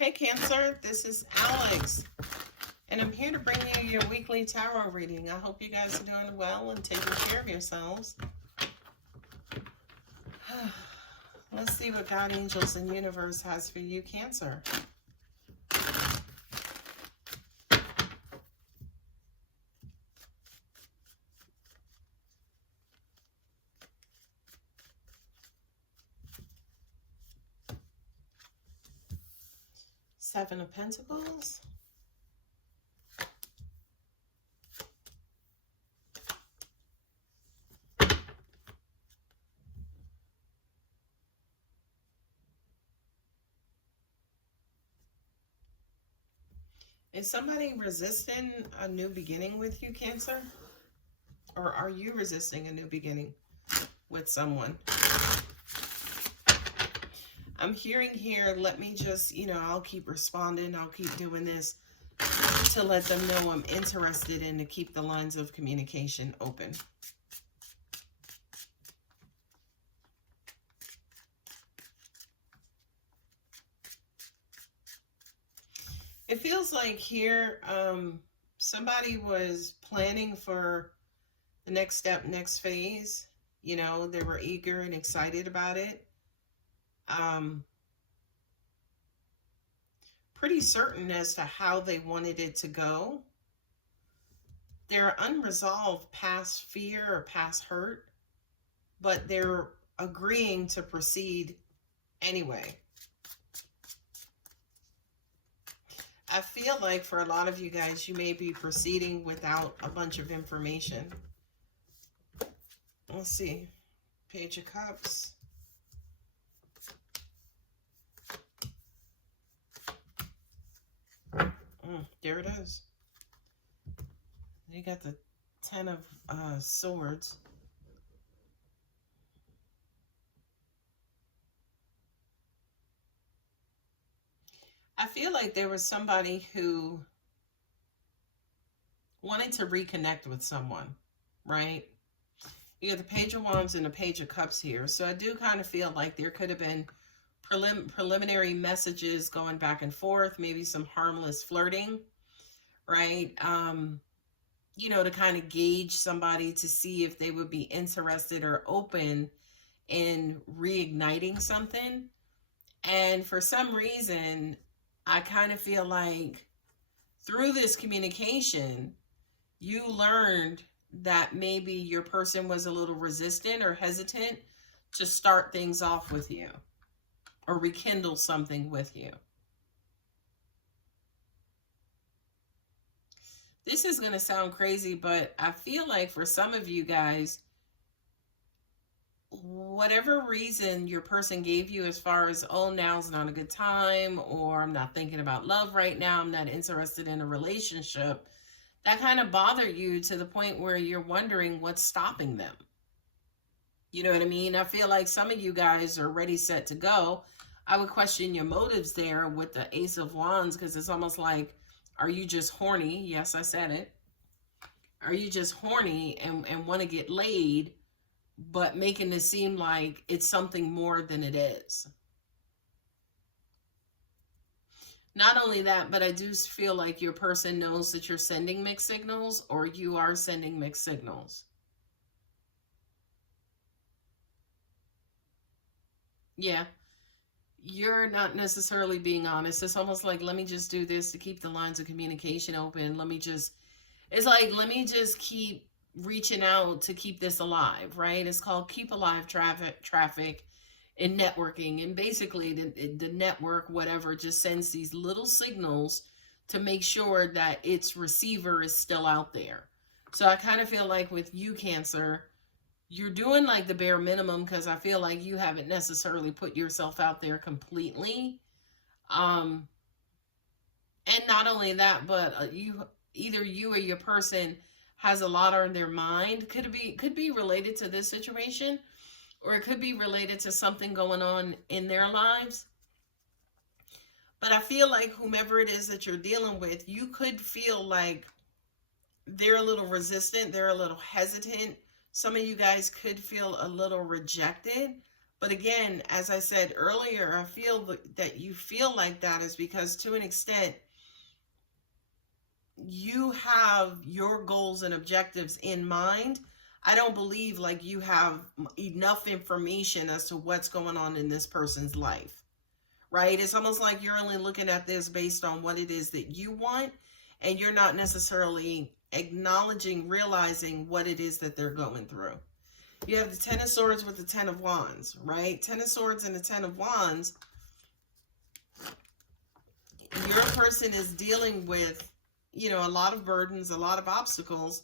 Hey Cancer, this is Alex, and I'm here to bring you your weekly tarot reading. I hope you guys are doing well and taking care of yourselves. Let's see what God, angels, and universe has for you, Cancer. Seven of Pentacles. Is somebody resisting a new beginning with you, Cancer? Or are you resisting a new beginning with someone? I'm hearing here, let me just, I'll keep responding. I'll keep doing this to let them know I'm interested and to keep the lines of communication open. It feels like here, somebody was planning for the next step, next phase. They were eager and excited about it. Pretty certain as to how they wanted it to go. They're unresolved past fear or past hurt, but they're agreeing to proceed anyway. I feel like for a lot of you guys, you may be proceeding without a bunch of information. Let's see. Page of Cups. There it is. You got the 10 of Swords. I feel like there was somebody who wanted to reconnect with someone, right? You got the Page of Wands and the Page of Cups here. So I do kind of feel like there could have been preliminary messages going back and forth, maybe some harmless flirting, right? To kind of gauge somebody to see if they would be interested or open in reigniting something. And for some reason, I kind of feel like through this communication, you learned that maybe your person was a little resistant or hesitant to start things off with you or rekindle something with you. This is going to sound crazy, but I feel like for some of you guys, whatever reason your person gave you as far as, oh, now's not a good time, or I'm not thinking about love right now, I'm not interested in a relationship, that kind of bothered you to the point where you're wondering what's stopping them. You know what I mean? I feel like some of you guys are ready, set to go. I would question your motives there with the Ace of Wands, because it's almost like, are you just horny? Yes, I said it. Are you just horny and want to get laid, but making it seem like it's something more than it is? Not only that, but I do feel like your person knows that you're sending mixed signals, or you are sending mixed signals. Yeah. You're not necessarily being honest. It's almost like, let me just do this to keep the lines of communication open. Let me just keep reaching out to keep this alive, right? It's called keep alive traffic in networking. And basically the network, whatever, just sends these little signals to make sure that its receiver is still out there. So I kind of feel like with you, Cancer, you're doing like the bare minimum, because I feel like you haven't necessarily put yourself out there completely. And not only that, but either you or your person has a lot on their mind. Could be related to this situation, or it could be related to something going on in their lives. But I feel like whomever it is that you're dealing with, you could feel like they're a little resistant, they're a little hesitant. Some of you guys could feel a little rejected But again, as I said earlier, I feel that you feel like that is because to an extent, you have your goals and objectives in mind. I don't believe like you have enough information as to what's going on in this person's life, right? It's almost like you're only looking at this based on what it is that you want, and you're not necessarily acknowledging, realizing what it is that they're going through. You have the Ten of Swords with the Ten of Wands, right? Ten of Swords and the Ten of Wands. Your person is dealing with, you know, a lot of burdens, a lot of obstacles,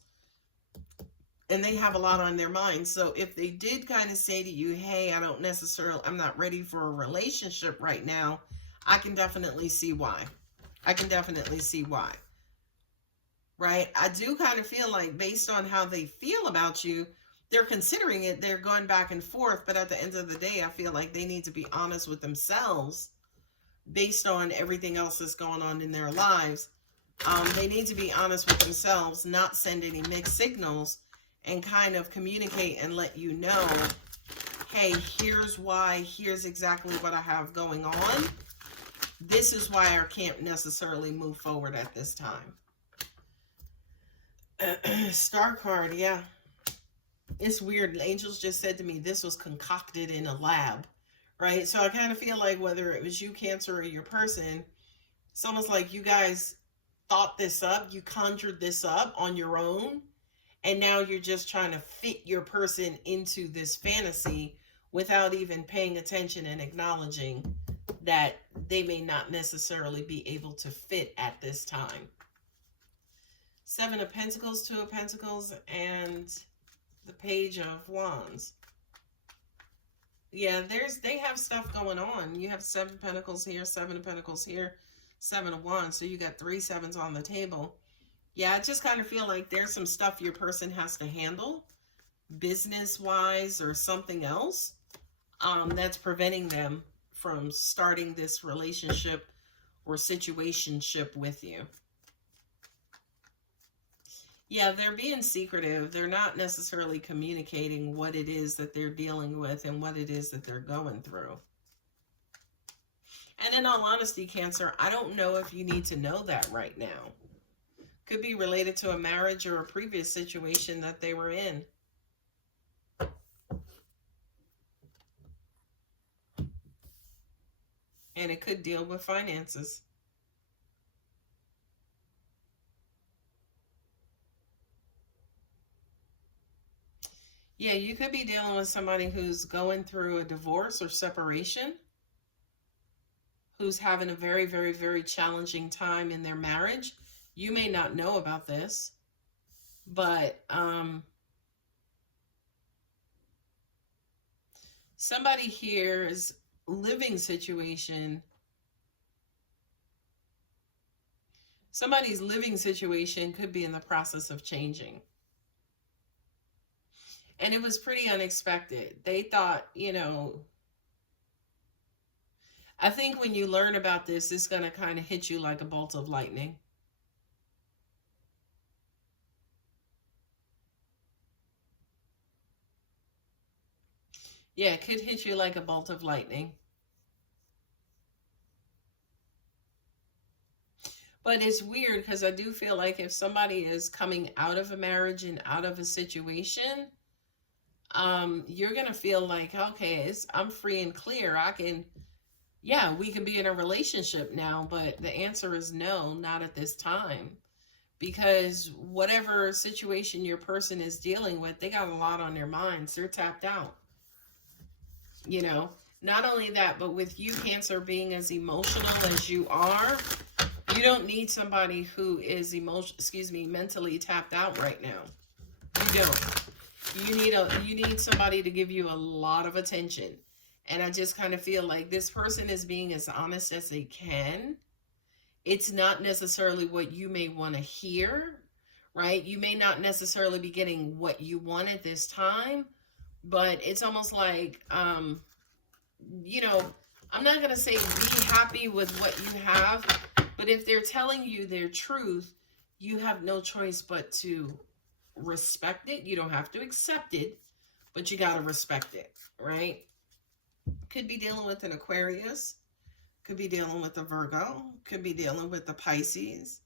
and they have a lot on their mind. So if they did kind of say to you, hey, I'm not ready for a relationship right now, I can definitely see why. I can definitely see why. Right? I do kind of feel like based on how they feel about you, they're considering it, they're going back and forth, but at the end of the day, I feel like they need to be honest with themselves based on everything else that's going on in their lives. They need to be honest with themselves, not send any mixed signals, and kind of communicate and let you know, hey, here's why, here's exactly what I have going on. This is why I can't necessarily move forward at this time. Star card, yeah. It's weird. Angels just said to me, this was concocted in a lab, right? So I kind of feel like whether it was you, Cancer, or your person, it's almost like you guys thought this up, you conjured this up on your own, and now you're just trying to fit your person into this fantasy without even paying attention and acknowledging that they may not necessarily be able to fit at this time. Seven of Pentacles, Two of Pentacles, and the Page of Wands. Yeah, they have stuff going on. You have Seven of Pentacles here, Seven of Pentacles here, Seven of Wands. So you got 3 sevens on the table. Yeah, I just kind of feel like there's some stuff your person has to handle, business-wise or something else, that's preventing them from starting this relationship or situationship with you. Yeah, they're being secretive. They're not necessarily communicating what it is that they're dealing with and what it is that they're going through. And in all honesty, Cancer, I don't know if you need to know that right now. Could be related to a marriage or a previous situation that they were in. And it could deal with finances. Yeah, you could be dealing with somebody who's going through a divorce or separation, who's having a very, very, very challenging time in their marriage. You may not know about this, but somebody here's living situation, somebody's living situation could be in the process of changing. And it was pretty unexpected. They thought, you know, I think when you learn about this, it's going to kind of hit you like a bolt of lightning. Yeah, it could hit you like a bolt of lightning. But it's weird because I do feel like if somebody is coming out of a marriage and out of a situation, you're going to feel like, okay, I'm free and clear. Yeah, we can be in a relationship now, but the answer is no, not at this time. Because whatever situation your person is dealing with, they got a lot on their minds. They're tapped out. You know, not only that, but with you, Cancer, being as emotional as you are, you don't need somebody who is mentally tapped out right now. You don't. You need somebody to give you a lot of attention. And I just kind of feel like this person is being as honest as they can. It's not necessarily what you may want to hear, right? You may not necessarily be getting what you want at this time, but it's almost like, you know, I'm not going to say be happy with what you have, but if they're telling you their truth, you have no choice but to respect it. You don't have to accept it, but you got to respect it, right? Could be dealing with an Aquarius, could be dealing with a Virgo, could be dealing with the Pisces,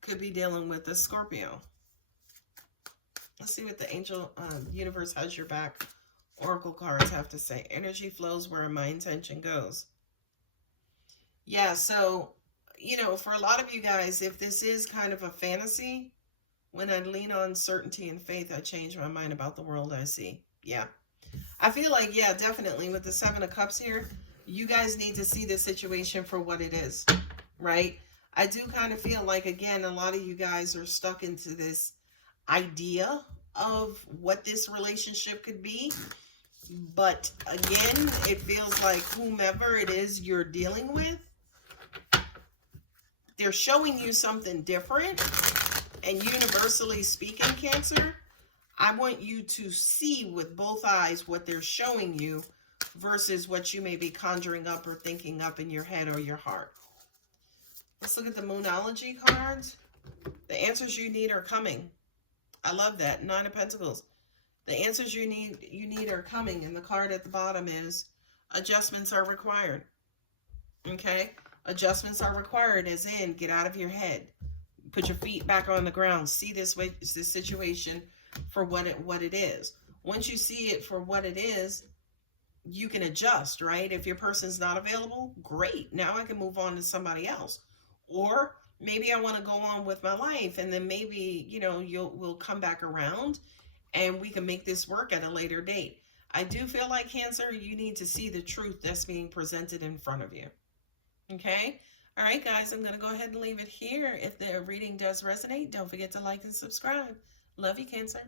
could be dealing with a Scorpio. Let's see what the angel universe has your back oracle cards have to say. Energy flows where my intention goes. Yeah, so, you know, for a lot of you guys, if this is kind of a fantasy, when I lean on certainty and faith, I change my mind about the world I see. Yeah. I feel like, yeah, definitely with the Seven of Cups here, you guys need to see this situation for what it is, right? I do kind of feel like, again, a lot of you guys are stuck into this idea of what this relationship could be. But again, it feels like whomever it is you're dealing with, they're showing you something different. And universally speaking, Cancer, I want you to see with both eyes what they're showing you versus what you may be conjuring up or thinking up in your head or your heart. Let's look at the Moonology cards. The answers you need are coming. I love that. Nine of Pentacles. The answers you need are coming. And the card at the bottom is adjustments are required. Okay? Adjustments are required as in get out of your head. Put your feet back on the ground. See this situation for what it is. Once you see it for what it is, you can adjust, right? If your person's not available, great. Now I can move on to somebody else. Or maybe I want to go on with my life, and then maybe, you know, we'll come back around and we can make this work at a later date. I do feel like, Cancer, you need to see the truth that's being presented in front of you. Okay? All right, guys, I'm going to go ahead and leave it here. If the reading does resonate, don't forget to like and subscribe. Love you, Cancer.